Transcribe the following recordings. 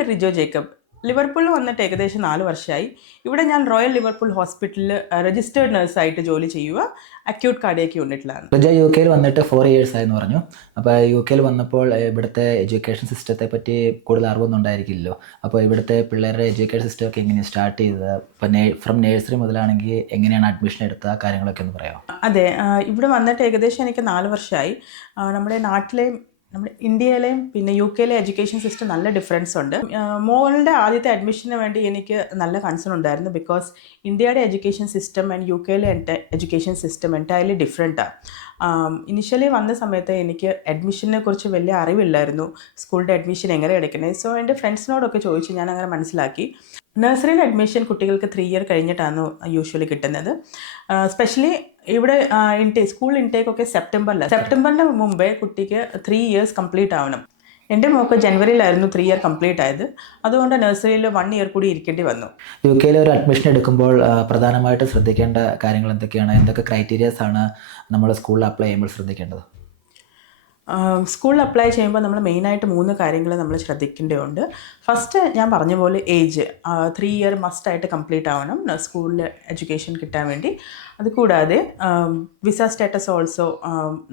പേര് റിജോ ജേക്കബ്. ലിവർപൂളിൽ വന്നിട്ട് ഏകദേശം 4 വർഷമായി. ഇവിടെ ഞാൻ റോയൽ ലിവർപൂൾ ഹോസ്പിറ്റലിൽ രജിസ്റ്റേർഡ് നഴ്സായിട്ട് ജോലി ചെയ്യുക. അക്യൂട്ട് കാർഡിയാക് യൂണിറ്റിലാണ്. റിജോ യു കെയിൽ വന്നിട്ട് 4 years ആയെന്ന് പറഞ്ഞു. അപ്പോൾ യു കെയിൽ വന്നപ്പോൾ ഇവിടുത്തെ എഡ്യൂക്കേഷൻ സിസ്റ്റത്തെ പറ്റി കൂടുതൽ അറിവൊന്നും ഉണ്ടായിരിക്കില്ലല്ലോ. അപ്പോൾ ഇവിടുത്തെ പിള്ളേരുടെ എഡ്യൂക്കേഷൻ സിസ്റ്റം ഒക്കെ എങ്ങനെയാണ് സ്റ്റാർട്ട് ചെയ്തത്? ഇപ്പോൾ ഫ്രം നേഴ്സറി മുതലാണെങ്കിൽ എങ്ങനെയാണ് അഡ്മിഷൻ എടുത്ത കാര്യങ്ങളൊക്കെ ഒന്ന് പറയാമോ? അതെ, ഇവിടെ വന്നിട്ട് ഏകദേശം എനിക്ക് 4 വർഷമായി. നമ്മുടെ ഇന്ത്യയിലെയും പിന്നെ യു കെയിലെ എഡ്യൂക്കേഷൻ സിസ്റ്റം നല്ല ഡിഫറൻസ് ഉണ്ട്. മോളുടെ ആദ്യത്തെ അഡ്മിഷന് വേണ്ടി എനിക്ക് നല്ല കൺസേൺ ഉണ്ടായിരുന്നു. ബിക്കോസ് ഇന്ത്യയുടെ എഡ്യൂക്കേഷൻ സിസ്റ്റം ആൻഡ് യു കെയിലെ എഡ്യൂക്കേഷൻ സിസ്റ്റം എൻറ്റയർലി ഡിഫറെൻറ്റാണ്. ഇനിഷ്യലി വന്ന സമയത്ത് എനിക്ക് അഡ്മിഷനെ കുറിച്ച് വലിയ അറിവില്ലായിരുന്നു, സ്കൂളിൻ്റെ അഡ്മിഷൻ എങ്ങനെ എടുക്കുന്നത്. സോ എൻ്റെ ഫ്രണ്ട്സിനോടൊക്കെ ചോദിച്ച് ഞാൻ അങ്ങനെ മനസ്സിലാക്കി. നഴ്സറിയിൽ അഡ്മിഷൻ കുട്ടികൾക്ക് 3 year കഴിഞ്ഞിട്ടാണ് യൂഷ്വലി കിട്ടുന്നത്. സ്പെഷ്യലി ഇവിടെ സ്കൂൾ ഇൻടേക്ക് ഒക്കെ സെപ്റ്റംബറിന് മുമ്പേ കുട്ടിക്ക് 3 years കംപ്ലീറ്റ് ആവണം. എൻ്റെ മോൾക്ക് ജനുവരിയിലായിരുന്നു 3 year കംപ്ലീറ്റ് ആയത്. അതുകൊണ്ട് നഴ്സറിയിൽ 1 year കൂടി ഇരിക്കേണ്ടി വന്നു. യു കെയിൽ ഒരു അഡ്മിഷൻ എടുക്കുമ്പോൾ പ്രധാനമായിട്ട് ശ്രദ്ധിക്കേണ്ട കാര്യങ്ങൾ എന്തൊക്കെയാണ്? എന്തൊക്കെ ക്രൈറ്റീരിയാസ് ആണ് നമ്മൾ സ്കൂളിൽ അപ്ലൈ ചെയ്യുമ്പോൾ ശ്രദ്ധിക്കേണ്ടത്? സ്കൂളിൽ അപ്ലൈ ചെയ്യുമ്പോൾ നമ്മൾ മെയിനായിട്ട് 3 കാര്യങ്ങൾ നമ്മൾ ശ്രദ്ധിക്കേണ്ടതുണ്ട്. ഫസ്റ്റ് ഞാൻ പറഞ്ഞ പോലെ ഏജ് 3 year മസ്റ്റായിട്ട് കംപ്ലീറ്റ് ആവണം സ്കൂളിൽ എഡ്യൂക്കേഷൻ കിട്ടാൻ വേണ്ടി. അതുകൂടാതെ വിസ സ്റ്റാറ്റസ് ഓൾസോ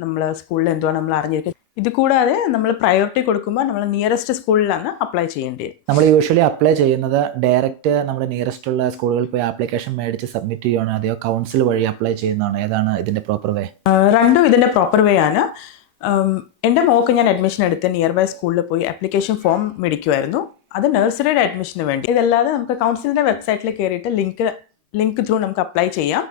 നമ്മൾ സ്കൂളിൽ എന്തുവാണ് നമ്മൾ അറിഞ്ഞിരിക്കുക. ഇത് കൂടാതെ നമ്മൾ പ്രയോറിറ്റി കൊടുക്കുമ്പോൾ നമ്മൾ നിയറസ്റ്റ് സ്കൂളിലാണ് അപ്ലൈ ചെയ്യേണ്ടത്. നമ്മൾ യൂഷ്വലി അപ്ലൈ ചെയ്യുന്നത് ഡയറക്റ്റ് നമ്മുടെ നിയറസ്റ്റ് ഉള്ള സ്കൂളുകളിൽ പോയി ആപ്ലിക്കേഷൻ മേടിച്ച് സബ്മിറ്റ് ചെയ്യുകയാണോ അതെയോ കൗൺസിൽ വഴി അപ്ലൈ ചെയ്യുന്നതാണോ? ഏതാണ് ഇതിൻ്റെ പ്രോപ്പർ വേ? രണ്ടും ഇതിൻ്റെ പ്രോപ്പർ വേ ആണ്. എൻ്റെ മോൾക്ക് ഞാൻ അഡ്മിഷൻ എടുത്ത് നിയർ ബൈ സ്കൂളിൽ പോയി ആപ്ലിക്കേഷൻ ഫോം മേടിക്കുമായിരുന്നു. അത് നഴ്സറിയുടെ അഡ്മിഷന് വേണ്ടി. ഇതല്ലാതെ നമുക്ക് കൗൺസിലിൻ്റെ വെബ്സൈറ്റിൽ കയറിയിട്ട് ലിങ്ക് ത്രൂ നമുക്ക് അപ്ലൈ ചെയ്യാം.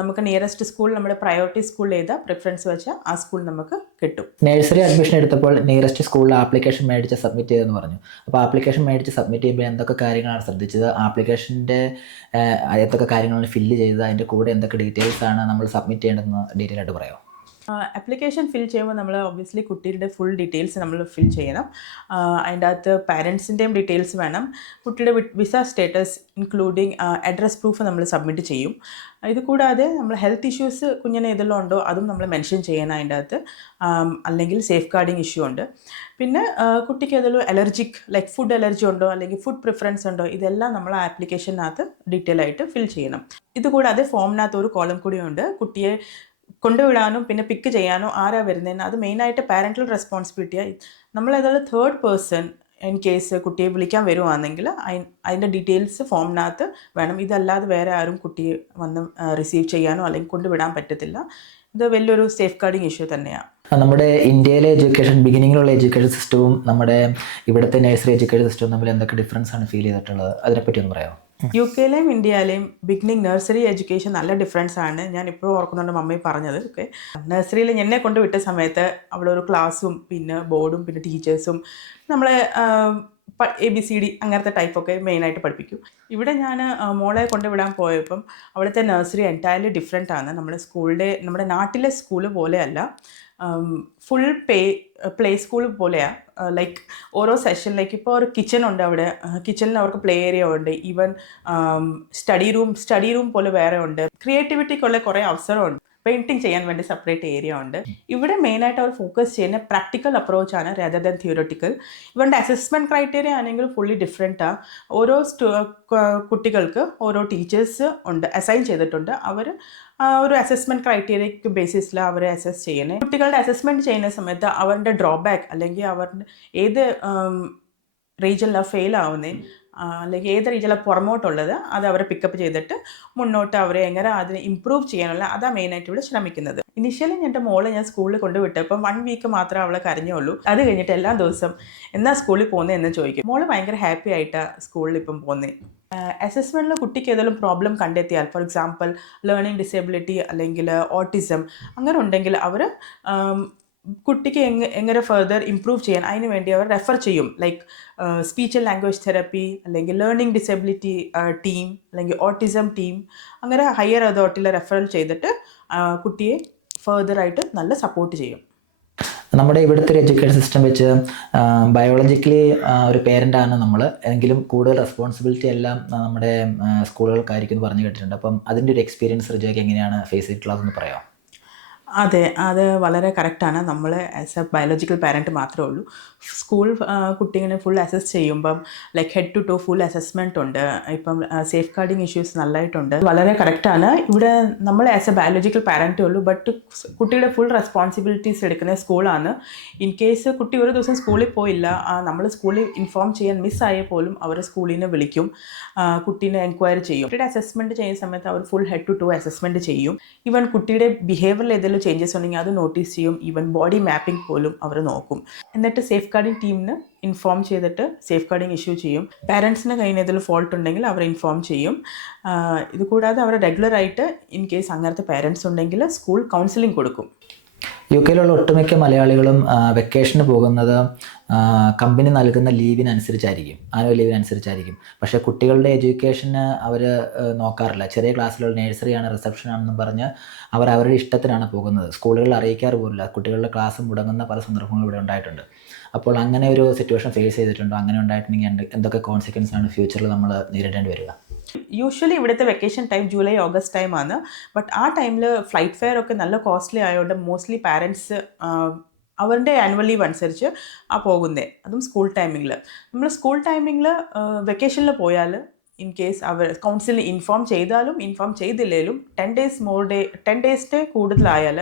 നമുക്ക് നിയറസ്റ്റ് സ്കൂൾ നമ്മുടെ പ്രയോറിറ്റി സ്കൂളിൽ ഏതാ പ്രിഫറൻസ് വെച്ചാൽ ആ സ്കൂൾ നമുക്ക് കിട്ടും. നഴ്സറി അഡ്മിഷൻ എടുത്തപ്പോൾ നിയറസ്റ്റ് സ്കൂളിൽ ആപ്ലിക്കേഷൻ മേടിച്ച് സബ്മിറ്റ് ചെയ്തെന്ന് പറഞ്ഞു. അപ്പോൾ ആപ്ലിക്കേഷൻ മേടിച്ച് സബ്മിറ്റ് ചെയ്യുമ്പോൾ എന്തൊക്കെ കാര്യങ്ങളാണ് ശ്രദ്ധിച്ചത്? ആപ്ലിക്കേഷൻ്റെ എന്തൊക്കെ കാര്യങ്ങളാണ് ഫില്ല് ചെയ്തത്? അതിൻ്റെ കൂടെ എന്തൊക്കെ ഡീറ്റെയിൽസ് ആണ് നമ്മൾ സബ്മിറ്റ് ചെയ്യേണ്ടതെന്ന് ഡീറ്റെയിൽ ആയിട്ട് പറയാമോ? ആപ്ലിക്കേഷൻ ഫിൽ ചെയ്യുമ്പോൾ നമ്മൾ ഒബ്വിയസ്ലി കുട്ടിയുടെ ഫുൾ ഡീറ്റെയിൽസ് നമ്മൾ ഫിൽ ചെയ്യണം. അതിൻ്റെ അകത്ത് പാരൻസിൻ്റെയും ഡീറ്റെയിൽസ് വേണം. കുട്ടിയുടെ visa status including address proof നമ്മൾ സബ്മിറ്റ് ചെയ്യും. ഇത് കൂടാതെ നമ്മൾ ഹെൽത്ത് ഇഷ്യൂസ് കുഞ്ഞിന് ഏതെല്ലാം ഉണ്ടോ അതും നമ്മൾ മെൻഷൻ ചെയ്യണം അതിൻ്റെ അകത്ത്. അല്ലെങ്കിൽ സേഫ് ഗാർഡിങ് ഇഷ്യൂ ഉണ്ട്. പിന്നെ കുട്ടിക്ക് ഏതെങ്കിലും അലർജിക് ലൈക്ക് ഫുഡ് അലർജി ഉണ്ടോ അല്ലെങ്കിൽ ഫുഡ് പ്രിഫറൻസ് ഉണ്ടോ ഇതെല്ലാം നമ്മൾ ആപ്ലിക്കേഷനകത്ത് ഡീറ്റെയിൽ ആയിട്ട് ഫിൽ ചെയ്യണം. ഇതുകൂടാതെ ഫോമിനകത്ത് ഒരു കോളം കൂടിയുണ്ട്. കുട്ടിയെ കൊണ്ടുവിടാനും പിന്നെ പിക്ക് ചെയ്യാനോ ആരാ വരുന്നതെന്ന് അത് മെയിനായിട്ട് പാരൻ്റൽ റെസ്പോൺസിബിലിറ്റിയാണ്. നമ്മളേതായാലും തേർഡ് പേഴ്സൺ ഇൻ കേസ് കുട്ടിയെ വിളിക്കാൻ വരുവാണെങ്കിൽ അതിൻ്റെ ഡീറ്റെയിൽസ് ഫോമിനകത്ത് വേണം. ഇതല്ലാതെ വേറെ ആരും കുട്ടിയെ വന്ന് റിസീവ് ചെയ്യാനോ അല്ലെങ്കിൽ കൊണ്ടുവിടാൻ പറ്റത്തില്ല. ഇത് വലിയൊരു സേഫ് ഗാർഡിങ് ഇഷ്യൂ തന്നെയാണ്. നമ്മുടെ ഇന്ത്യയിലെ ബിഗിനിങ്ങിലുള്ള എഡ്യൂക്കേഷൻ സിസ്റ്റവും നമ്മുടെ ഇവിടുത്തെ നഴ്സറി എഡ്യൂക്കേഷൻ സിസ്റ്റവും തമ്മിൽ എന്തൊക്കെ ഡിഫറൻസ് ആണ് ഫീൽ ചെയ്തിട്ടുള്ളത്? അതിനെപ്പറ്റി ഒന്ന് പറയാമോ? യു കെയിലെയും ഇന്ത്യയിലെയും ബിഗിനിങ് നഴ്സറി എഡ്യൂക്കേഷൻ നല്ല ഡിഫറൻസ് ആണ്. ഞാൻ ഇപ്പോഴും ഓർക്കുന്നുണ്ട് മമ്മി പറഞ്ഞത്. ഓക്കെ, നഴ്സറിയിൽ എന്നെ കൊണ്ട് വിട്ട സമയത്ത് അവിടെ ഒരു ക്ലാസ്സും പിന്നെ ബോർഡും പിന്നെ ടീച്ചേഴ്സും നമ്മളെ ABCD അങ്ങനത്തെ ടൈപ്പൊക്കെ മെയിനായിട്ട് പഠിപ്പിക്കും. ഇവിടെ ഞാൻ മോളെ കൊണ്ടുവിടാൻ പോയപ്പം അവിടുത്തെ നഴ്സറി എൻറ്റയർലി ഡിഫറെൻ്റ് ആണ്. നമ്മുടെ നാട്ടിലെ സ്കൂള് പോലെയല്ല. ഫുൾ പ്ലേ സ്കൂൾ പോലെയാണ്. ലൈക്ക് ഓരോ സെഷനിലേക്ക് ഇപ്പോൾ ഒരു കിച്ചൺ ഉണ്ട്. അവിടെ കിച്ചണിൽ അവർക്ക് പ്ലേ ഏരിയ ഉണ്ട്. ഈവൻ സ്റ്റഡി റൂം പോലെ വേറെ ഉണ്ട്. ക്രിയേറ്റിവിറ്റിക്കുള്ള കുറേ അവസരമുണ്ട്. പെയിൻറ്റിങ് ചെയ്യാൻ വേണ്ടി സെപ്പറേറ്റ് ഏരിയ ഉണ്ട്. ഇവിടെ മെയിനായിട്ട് അവർ ഫോക്കസ് ചെയ്യുന്ന പ്രാക്ടിക്കൽ അപ്രോച്ചാണ് രാദർ ദാൻ തിയോറിറ്റിക്കൽ. ഇവരുടെ അസസ്മെൻറ്റ് ക്രൈറ്റീരിയ ആണെങ്കിൽ ഫുള്ളി ഡിഫറെൻറ്റാണ്. ഓരോ കുട്ടികൾക്ക് ഓരോ ടീച്ചേഴ്സ് ഉണ്ട്, അസൈൻ ചെയ്തിട്ടുണ്ട്. അവർ ഒരു അസസ്മെൻറ്റ് ക്രൈറ്റീരിയക്ക് ബേസിസിൽ അവരെ അസസ് ചെയ്യുന്നത്. കുട്ടികളുടെ അസസ്മെൻറ്റ് ചെയ്യുന്ന സമയത്ത് അവരുടെ ഡ്രോബാക്ക് അല്ലെങ്കിൽ അവരുടെ ഏത് റീജിയനിലാണ് ഫെയിൽ ആവുന്നത് അല്ലെങ്കിൽ ഏത് റീജിയനിലാണ് പുറമോട്ടുള്ളത് അത് അവരെ പിക്കപ്പ് ചെയ്തിട്ട് മുന്നോട്ട് അവരെ എങ്ങനെ അതിനെ ഇമ്പ്രൂവ് ചെയ്യാനുള്ള അതാണ് മെയിനായിട്ട് ഇവിടെ ശ്രമിക്കുന്നത്. ഇനിഷ്യലി എൻ്റെ മോളെ ഞാൻ സ്കൂളിൽ കൊണ്ടുവിട്ടപ്പം 1 week മാത്രമേ അവളെ കരഞ്ഞുള്ളൂ. അത് കഴിഞ്ഞിട്ട് എല്ലാ ദിവസം എന്നാ സ്കൂളിൽ പോകുന്നത് എന്ന് ചോദിക്കും. മോള് ഭയങ്കര ഹാപ്പി ആയിട്ടാണ് സ്കൂളിൽ ഇപ്പം പോകുന്നത്. അസസ്മെൻറ്റിൽ കുട്ടിക്ക് ഏതെങ്കിലും പ്രോബ്ലം കണ്ടെത്തിയാൽ, ഫോർ എക്സാമ്പിൾ ലേണിംഗ് ഡിസേബിലിറ്റി അല്ലെങ്കിൽ ഓട്ടിസം അങ്ങനെ ഉണ്ടെങ്കിൽ അവർ കുട്ടിക്ക് എങ്ങനെ ഫർദർ ഇമ്പ്രൂവ് ചെയ്യാൻ അതിന് വേണ്ടി അവർ റെഫർ ചെയ്യും. Like speech and language therapy അല്ലെങ്കിൽ ലേണിംഗ് ഡിസേബിലിറ്റി ടീം അല്ലെങ്കിൽ ഓട്ടിസം ടീം അങ്ങനെ ഹയർ അതോറിറ്റിയിൽ റെഫറൽ ചെയ്തിട്ട് കുട്ടിയെ ഫർദറായിട്ട് നല്ല സപ്പോർട്ട് ചെയ്യും. നമ്മുടെ ഇവിടുത്തെ ഒരു എഡ്യൂക്കേഷൻ സിസ്റ്റം വെച്ച് ബയോളജിക്കലി ഒരു പേരൻ്റാണ് നമ്മൾ, എങ്കിലും കൂടുതൽ റെസ്പോൺസിബിലിറ്റി എല്ലാം നമ്മുടെ സ്കൂളുകൾക്കായിരിക്കും എന്ന് പറഞ്ഞു കേട്ടിട്ടുണ്ട്. അപ്പം അതിൻ്റെ ഒരു എക്സ്പീരിയൻസ് റിജോയ്ക്ക് എങ്ങനെയാണ് ഫേസ് ചെയ്തിട്ടുള്ളതെന്ന് പറയാം? അതെ, അത് വളരെ കറക്റ്റാണ്. നമ്മൾ ആസ് എ ബയോളജിക്കൽ പാരൻറ്റ് മാത്രമേ ഉള്ളൂ. സ്കൂൾ കുട്ടീനെ ഫുൾ അസസ് ചെയ്യുമ്പം like head to toe full assessment ഉണ്ട്. ഇപ്പം സേഫ് ഗാർഡിങ് ഇഷ്യൂസ് നല്ലതായിട്ടുണ്ട്. വളരെ കറക്റ്റാണ്. ഇവിടെ നമ്മൾ ആസ് എ ബയോളജിക്കൽ പാരൻറ്റേ ഉള്ളൂ, ബട്ട് കുട്ടിയുടെ ഫുൾ റെസ്പോൺസിബിലിറ്റീസ് എടുക്കുന്ന സ്കൂളാണ്. ഇൻ കേസ് കുട്ടി ഒരു ദിവസം സ്കൂളിൽ പോയില്ല, നമ്മൾ സ്കൂളിൽ ഇൻഫോം ചെയ്യാൻ മിസ്സായാൽ പോലും അവർ സ്കൂളിൽ നിന്ന് വിളിക്കും, കുട്ടീനെ എൻക്വയറി ചെയ്യും. കുട്ടിയുടെ അസസ്മെൻറ്റ് ചെയ്യുന്ന സമയത്ത് അവർ full head to toe assessment ചെയ്യും. ഈവൻ കുട്ടിയുടെ ബിഹേവിയറിൽ ഏതെങ്കിലും ചേഞ്ചസ് ഉണ്ടെങ്കിൽ അത് നോട്ടീസ് ചെയ്യും. ഈവൻ ബോഡി മാപ്പിംഗ് പോലും അവർ നോക്കും. എന്നിട്ട് സേഫ് ഗാർഡിങ് ടീമിന് ഇൻഫോം ചെയ്തിട്ട് സേഫ് ഗാർഡിങ് ഇഷ്യൂ ചെയ്യും. പാരൻസിന് കയ്യിൽ നിന്ന് ഏതെങ്കിലും ഫോൾട്ട് ഉണ്ടെങ്കിൽ അവർ ഇൻഫോം ചെയ്യും. ഇത് കൂടാതെ അവർ റെഗുലറായിട്ട് ഇൻ കേസ് അങ്ങനത്തെ പാരൻസ് ഉണ്ടെങ്കിൽ സ്കൂൾ കൗൺസിലിംഗ് കൊടുക്കും. UK-യിലുള്ള ഒട്ടുമിക്ക മലയാളികളും വെക്കേഷന് പോകുന്നത് കമ്പനി നൽകുന്ന ലീവിനനുസരിച്ചായിരിക്കും, ആനുവൽ ലീവിനനുസരിച്ചായിരിക്കും. പക്ഷേ കുട്ടികളുടെ എഡ്യൂക്കേഷന് അവർ നോക്കാറില്ല. ചെറിയ ക്ലാസ്സിലുള്ള നഴ്സറിയാണ്, റിസപ്ഷനാണെന്നും പറഞ്ഞ് അവർ അവരുടെ ഇഷ്ടത്തിനാണ് പോകുന്നത്. സ്കൂളുകളിൽ അറിയിക്കാറ് പോലില്ല. കുട്ടികളുടെ ക്ലാസ് മുടങ്ങുന്ന പല സന്ദർഭങ്ങളും ഇവിടെ ഉണ്ടായിട്ടുണ്ട്. അപ്പോൾ അങ്ങനെ ഒരു സിറ്റുവേഷൻ ഫേസ് ചെയ്തിട്ടുണ്ടോ? അങ്ങനെ ഉണ്ടായിട്ടുണ്ടെങ്കിൽ എന്തൊക്കെ കോൺസിക്വൻസ് ആണ് ഫ്യൂച്ചറിൽ നമ്മൾ നേരിടേണ്ടി വരിക? യൂഷ്വലി ഇവിടുത്തെ വെക്കേഷൻ ടൈം ജൂലൈ ഓഗസ്റ്റ് ടൈമാണ്. ബട്ട് ആ ടൈമിൽ ഫ്ലൈറ്റ് ഫെയർ ഒക്കെ നല്ല കോസ്റ്റ്ലി ആയതുകൊണ്ട് മോസ്റ്റ്ലി പാരൻസ് അവരുടെ ആനുവൽ ലീവ് അനുസരിച്ച് പോകുന്നത്. അതും സ്കൂൾ ടൈമിങ്ങിൽ. നമ്മൾ സ്കൂൾ ടൈമിങ്ങിൽ വെക്കേഷനിൽ പോയാൽ ഇൻ കേസ് അവർ കൗൺസിലിന് ഇൻഫോം ചെയ്താലും ഇൻഫോം ചെയ്തില്ലെങ്കിലും 10 ഡേയ്സിൻ്റെ കൂടുതലായാൽ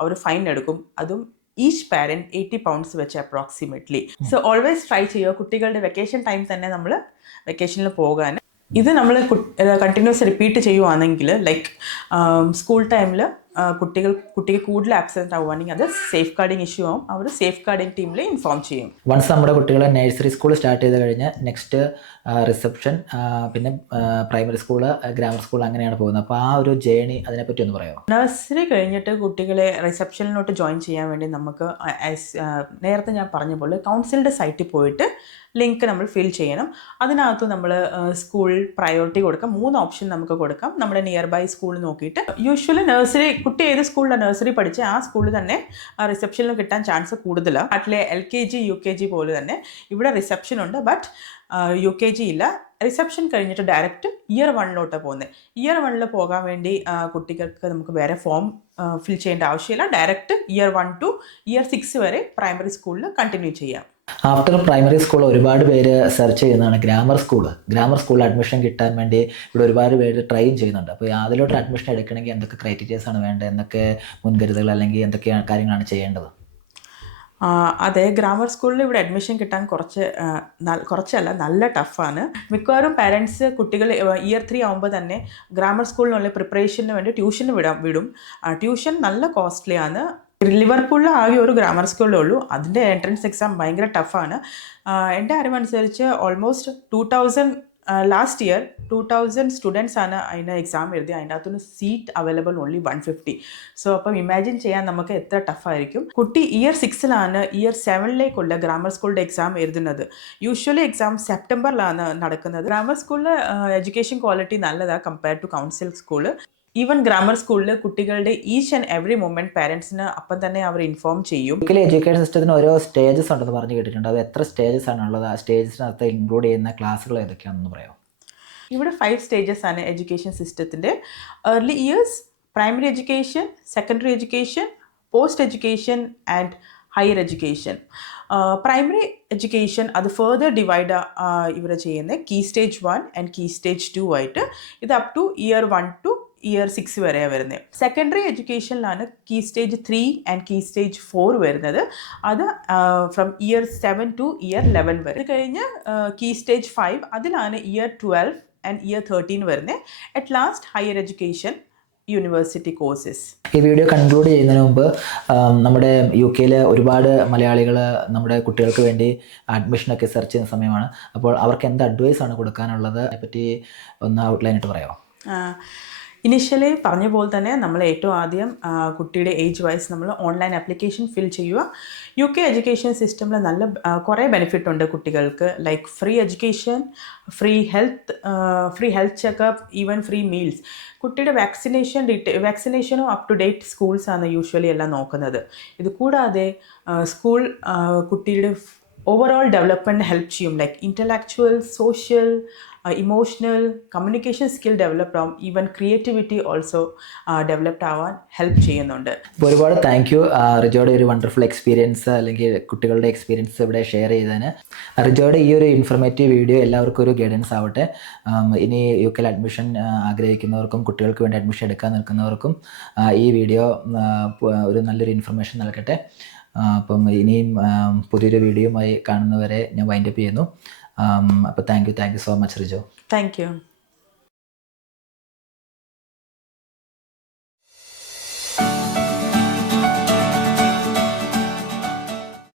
അവർ ഫൈൻ എടുക്കും. അതും ഈച്ച് പാരൻറ്റ് £80 വെച്ച് അപ്രോക്സിമേറ്റ്ലി. സോ ഓൾവേസ് ട്രൈ ചെയ്യുക കുട്ടികളുടെ വെക്കേഷൻ ടൈം തന്നെ നമ്മൾ വെക്കേഷനിൽ പോകാൻ. ഇത് നമ്മൾ കണ്ടിന്യൂസ് റിപ്പീറ്റ് ചെയ്യുവാണെങ്കിൽ ലൈക്ക് സ്കൂൾ ടൈമിൽ കുട്ടിക്ക് കൂടുതൽ ആബ്സെൻ്റ് ആവുകയാണെങ്കിൽ അത് സേഫ് ഗാർഡിങ് ഇഷ്യൂ ആവും. അവർ സേഫ് ഗാർഡിങ് ടീമിൽ ഇൻഫോം ചെയ്യും. വൺസ് നമ്മുടെ കുട്ടികളെ നഴ്സറി സ്കൂൾ സ്റ്റാർട്ട് ചെയ്ത് കഴിഞ്ഞ് നെക്സ്റ്റ് റിസപ്ഷൻ, പിന്നെ പ്രൈമറി സ്കൂള്, ഗ്രാമർ സ്കൂൾ, അങ്ങനെയാണ് പോകുന്നത്. അപ്പോൾ ആ ഒരു ജേണി അതിനെപ്പറ്റി ഒന്ന് പറയാമോ? നഴ്സറി കഴിഞ്ഞിട്ട് കുട്ടികളെ റിസപ്ഷനിലോട്ട് ജോയിൻ ചെയ്യാൻ വേണ്ടി നമുക്ക് നേരത്തെ ഞാൻ പറഞ്ഞ പോലെ കൗൺസിലിൻ്റെ സൈറ്റിൽ പോയിട്ട് ലിങ്ക് നമ്മൾ ഫിൽ ചെയ്യണം. അതിനകത്ത് നമ്മൾ സ്കൂൾ പ്രയോറിറ്റി കൊടുക്കാം. 3 ഓപ്ഷൻ നമുക്ക് കൊടുക്കാം. നമ്മുടെ നിയർ ബൈ സ്കൂൾ നോക്കിയിട്ട് യൂഷ്വലി നഴ്സറി കുട്ടി ഏത് സ്കൂളിലാണ് നഴ്സറി പഠിച്ച് ആ സ്കൂളിൽ തന്നെ റിസപ്ഷനിൽ കിട്ടാൻ ചാൻസ് കൂടുതലാണ്. നാട്ടിലെ LKG UKG പോലെ തന്നെ ഇവിടെ റിസപ്ഷൻ ഉണ്ട്, ബട്ട് UKG ഇല്ല. റിസപ്ഷൻ കഴിഞ്ഞിട്ട് ഡയറക്റ്റ് ഇയർ 1 പോകുന്നത്. ഇയർ 1 പോകാൻ വേണ്ടി കുട്ടികൾക്ക് നമുക്ക് വേറെ ഫോം ഫിൽ ചെയ്യേണ്ട ആവശ്യമില്ല. ഡയറക്റ്റ് ഇയർ 1 to ഇയർ 6 വരെ പ്രൈമറി സ്കൂളിൽ കണ്ടിന്യൂ ചെയ്യാം. ആഫ്റ്റർ പ്രൈമറി സ്കൂൾ ഒരുപാട് പേര് സെർച്ച് ചെയ്യുന്നതാണ് ഗ്രാമർ സ്കൂളിൽ അഡ്മിഷൻ കിട്ടാൻ വേണ്ടി ഇവിടെ ഒരുപാട് പേര് ട്രൈ ചെയ്യുന്നുണ്ട്. അപ്പോൾ അതിലോട്ട് അഡ്മിഷൻ എടുക്കണമെങ്കിൽ എന്തൊക്കെ ക്രൈറ്റീരിയാസ് ആണ് വേണ്ടത്, എന്തൊക്കെ മുൻകരുതൽ അല്ലെങ്കിൽ എന്തൊക്കെ കാര്യങ്ങളാണ് ചെയ്യേണ്ടത്? അതെ, ഗ്രാമർ സ്കൂളിൽ ഇവിടെ അഡ്മിഷൻ കിട്ടാൻ കുറച്ചല്ല നല്ല ടഫാണ്. മിക്കവാറും പാരൻസ് കുട്ടികൾ ഇയർ 3 ആകുമ്പോൾ തന്നെ ഗ്രാമർ സ്കൂളിനുള്ള പ്രിപ്പറേഷന് വേണ്ടി ട്യൂഷന് വിടും. ട്യൂഷൻ നല്ല കോസ്റ്റ്ലിയാണ്. ലിവർപൂളിൽ ആകെ ഒരു ഗ്രാമർ സ്കൂളേ ഉള്ളൂ. അതിൻ്റെ എൻട്രൻസ് എക്സാം ഭയങ്കര ടഫാണ്. എൻ്റെ അറിവനുസരിച്ച് ഓൾമോസ്റ്റ് 2000 ലാസ്റ്റ് ഇയർ 2000 സ്റ്റുഡൻസ് ആണ് അതിന് എക്സാം എഴുതി. അതിൻ്റെ അകത്തുനിന്ന് സീറ്റ് അവൈലബിൾ ഓൺലി 150. സോ അപ്പം ഇമാജിൻ ചെയ്യാൻ നമുക്ക് എത്ര ടഫായിരിക്കും. കുട്ടി ഇയർ 6 ഇയർ 7 ഗ്രാമർ സ്കൂളിൻ്റെ എക്സാം എഴുതുന്നത്. യൂഷ്വലി എക്സാം സെപ്റ്റംബറിലാണ് നടക്കുന്നത്. ഗ്രാമർ സ്കൂളിൽ എഡ്യൂക്കേഷൻ ക്വാളിറ്റി നല്ലതാണ് compared to council school. Even grammar സ്കൂളിൽ കുട്ടികളുടെ ഈച്ച് ആൻഡ് എവറി മൊമെൻറ്റ് പാരൻസിന് അപ്പം തന്നെ അവർ ഇൻഫോം ചെയ്യും. എഡ്യൂക്കേഷൻ സിസ്റ്റത്തിന് ഓരോ സ്റ്റേജസ് ഉണ്ടെന്ന് പറഞ്ഞു കേട്ടിട്ടുണ്ട്. അത് എത്ര സ്റ്റേജസ് ആണുള്ളത്? ആ സ്റ്റേജസിനകത്ത് ഇൻക്ലൂഡ് ചെയ്യുന്ന ക്ലാസ്സുകൾ ഏതൊക്കെയാണെന്ന് പറയാമോ? ഇവിടെ 5 സ്റ്റേജസ് ആണ് എഡ്യൂക്കേഷൻ സിസ്റ്റത്തിൻ്റെ. Early years, primary education, secondary education, post education and higher education. Primary education അത് ഫെർദർ ഡിവൈഡ് ഇവർ ചെയ്യുന്നത് key stage 1 and key stage 2 ആയിട്ട്. ഇത് up to year 1 to year 6 വരെയാണ് വരുന്നത്. സെക്കൻഡറി എഡ്യൂക്കേഷനിലാണ് key stage 3 and key stage 4 വരുന്നത്. അത് ഫ്രം ഇയർ 7 to ഇയർ 11 വരെ. ഇത് കഴിഞ്ഞ് കീ സ്റ്റേജ് 5 അതിലാണ് ഇയർ 12 ആൻഡ് ഇയർ 13 വരുന്നത്. At last higher education, university courses. ഈ വീഡിയോ കൺക്ലൂഡ് ചെയ്യുന്നതിന് മുമ്പ് നമ്മുടെ UK-യിൽ ഒരുപാട് മലയാളികൾ നമ്മുടെ കുട്ടികൾക്ക് വേണ്ടി അഡ്മിഷനൊക്കെ സെർച്ച് ചെയ്യുന്ന സമയമാണ്. അപ്പോൾ അവർക്ക് എന്ത് അഡ്വൈസാണ് കൊടുക്കാനുള്ളത്? അതിനെപ്പറ്റി ഒന്ന് ഔട്ട്ലൈനായിട്ട് പറയാമോ? ഇനിഷ്യലി പറഞ്ഞ പോലെ തന്നെ നമ്മൾ ഏറ്റവും ആദ്യം കുട്ടിയുടെ ഏജ് വൈസ് നമ്മൾ ഓൺലൈൻ ആപ്ലിക്കേഷൻ ഫിൽ ചെയ്യുക. UK എഡ്യൂക്കേഷൻ സിസ്റ്റമിൽ നല്ല കുറേ ബെനിഫിറ്റ് ഉണ്ട് കുട്ടികൾക്ക്. Like free education, free health checkup, even free meals. കുട്ടിയുടെ വാക്സിനേഷനും അപ് ടു ഡേറ്റ് സ്കൂൾസാണ് യൂഷ്വലി എല്ലാം നോക്കുന്നത്. ഇത് കൂടാതെ സ്കൂൾ കുട്ടിയുടെ ഓവറോൾ ഡെവലപ്മെൻറ്റ് ഹെൽപ്പ് ചെയ്യും. Like intellectual, social, emotional, communication skill developed ആവും. ഈവൻ ക്രിയേറ്റിവിറ്റി ഓൾസോ ഡെവലപ്ഡ് ആവാൻ ഹെൽപ്പ് ചെയ്യുന്നുണ്ട്. അപ്പോൾ ഒരുപാട് താങ്ക് യു റിജോയുടെ ഒരു വണ്ടർഫുൾ എക്സ്പീരിയൻസ് അല്ലെങ്കിൽ കുട്ടികളുടെ എക്സ്പീരിയൻസ് ഇവിടെ ഷെയർ ചെയ്തതിന്. റിജോയുടെ ഈ ഒരു ഇൻഫർമേറ്റീവ് വീഡിയോ എല്ലാവർക്കും ഒരു ഗൈഡൻസ് ആവട്ടെ. ഇനി UK അഡ്മിഷൻ ആഗ്രഹിക്കുന്നവർക്കും കുട്ടികൾക്ക് വേണ്ടി അഡ്മിഷൻ എടുക്കാൻ നിൽക്കുന്നവർക്കും ഈ വീഡിയോ ഒരു നല്ലൊരു ഇൻഫർമേഷൻ നൽകട്ടെ. അപ്പം ഇനിയും പുതിയൊരു വീഡിയോയുമായി കാണുന്നവരെ ഞാൻ വൈൻഡപ്പ് ചെയ്യുന്നു. അപ്പോൾ thank you so much Rijo. Thank you.